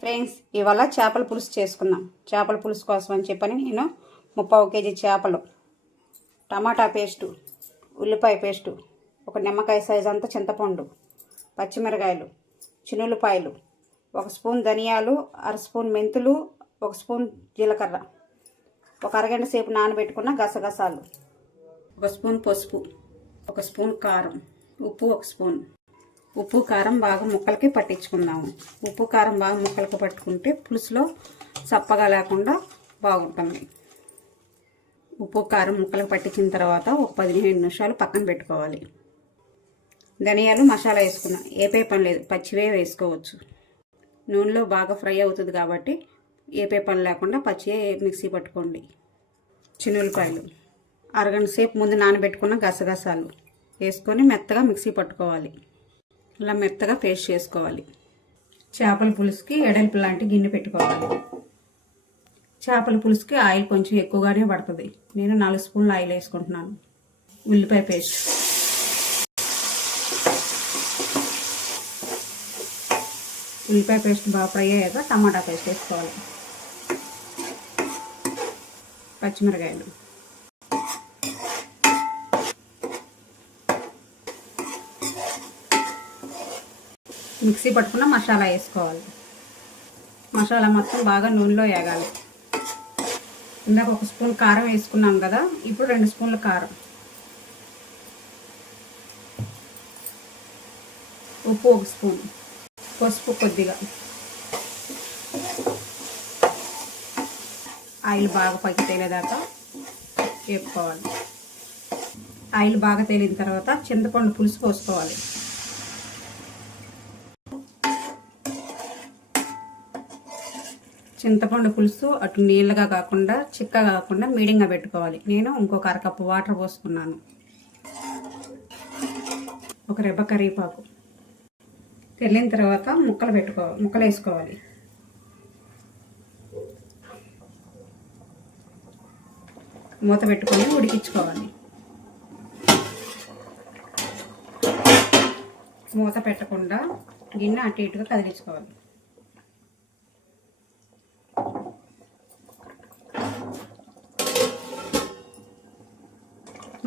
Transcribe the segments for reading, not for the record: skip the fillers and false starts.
Friends, ఇవాళ చేపల పులుసు చేసుకుందాం. చేపల పులుసు కోసం అని చెప్పని నేను 30 కేజీ చేపలు, టమాటా పేస్టు, ఉల్లిపాయ పేస్టు, ఒక నిమ్మకాయ సైజు అంతా చింతపండు, పచ్చిమిరకాయలు, చిన్నులపాయలు, 1 స్పూన్ ధనియాలు, 1/2 స్పూన్ మెంతులు, 1 స్పూన్ జీలకర్ర, ఒక అరగంట సేపు నానబెట్టుకున్న గసగసాలు, 1 స్పూన్ పసుపు, 1 స్పూన్ కారం, ఉప్పు 1 స్పూన్. ఉప్పు కారం బాగా ముక్కలకి పట్టించుకుందాము. ఉప్పు కారం బాగా ముక్కలకి పట్టుకుంటే పులుసులో చప్పగా లేకుండా బాగుంటుంది. ఉప్పు కారం ముక్కలకు పట్టించిన తర్వాత ఒక 15 నిమిషాలు పక్కన పెట్టుకోవాలి. ధనియాలు మసాలా వేసుకున్నాం. ఏపే పని లేదు, పచ్చివే వేసుకోవచ్చు. నూనెలో బాగా ఫ్రై అవుతుంది కాబట్టి ఏపే పని లేకుండా పచ్చివే మిక్సీ పట్టుకోండి. చిన్నులపాయలు, అరగంట సేపు ముందు నానబెట్టుకున్న గసగసాలు వేసుకొని మెత్తగా మిక్సీ పట్టుకోవాలి. ఇలా మెత్తగా పేస్ట్ చేసుకోవాలి. చేపల పులుసుకి ఎడల్పు లాంటి గిన్నె పెట్టుకోవాలి. చేపల పులుసుకి ఆయిల్ కొంచెం ఎక్కువగానే పడుతుంది. నేను 4 స్పూన్ల ఆయిల్ వేసుకుంటున్నాను. ఉల్లిపాయ పేస్ట్, ఉల్లిపాయ పేస్ట్ బాగా ఫ్రై అయ్యాక టమాటా పేస్ట్ వేసుకోవాలి. పచ్చిమిరకాయలు, మిక్సీ పట్టుకున్న మసాలా వేసుకోవాలి. మసాలా మొత్తం బాగా నూనెలో వేగాలి. ఇందాక 1 స్పూన్ కారం వేసుకున్నాం కదా, ఇప్పుడు 2 స్పూన్ల కారం, ఉప్పు 1 స్పూన్, పసుపు కొద్దిగా. ఆయిల్ బాగా పైకి తేలేదాకా వేపుకోవాలి. ఆయిల్ బాగా తేలిన తర్వాత చింతపండు పులుసు పోసుకోవాలి. చింతపండు పులుసు అటు నీళ్ళగా కాకుండా చిక్కగా కాకుండా మీడియంగా పెట్టుకోవాలి. నేను ఇంకొక అరకప్పు వాటర్ పోసుకున్నాను. ఒక రెబ్బ కరివేపాకు. తెల్లిన తర్వాత ముక్కలు వేసుకోవాలి. మూత పెట్టుకొని ఉడికించుకోవాలి. మూత పెట్టకుండా గిన్నె అటు ఇటుగా కదిలించుకోవాలి.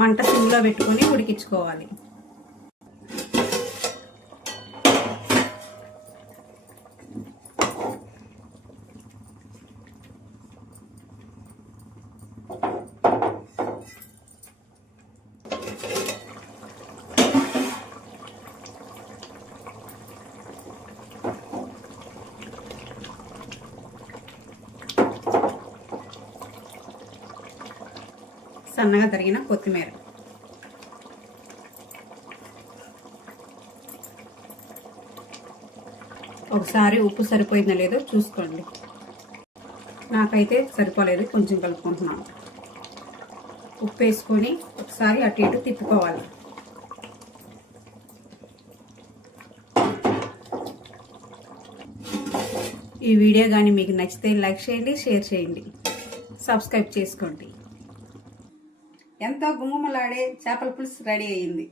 మంట సిమ్లో పెట్టుకొని ఉడికించుకోవాలి. సన్నగా తరిగిన కొత్తిమీర, ఒకసారి ఉప్పు సరిపోయిందో లేదో చూసుకోండి. నాకైతే సరిపోలేదు, కొంచెం కలుపుకుంటున్నాను. ఉప్పు వేసుకొని ఒకసారి అటు ఇటు తిప్పుకోవాలి. ఈ వీడియో కానీ మీకు నచ్చితే లైక్ చేయండి, షేర్ చేయండి, సబ్స్క్రైబ్ చేసుకోండి. ఎంతో గుమ్మలాడే చేపల పులుసు రెడీ అయ్యింది.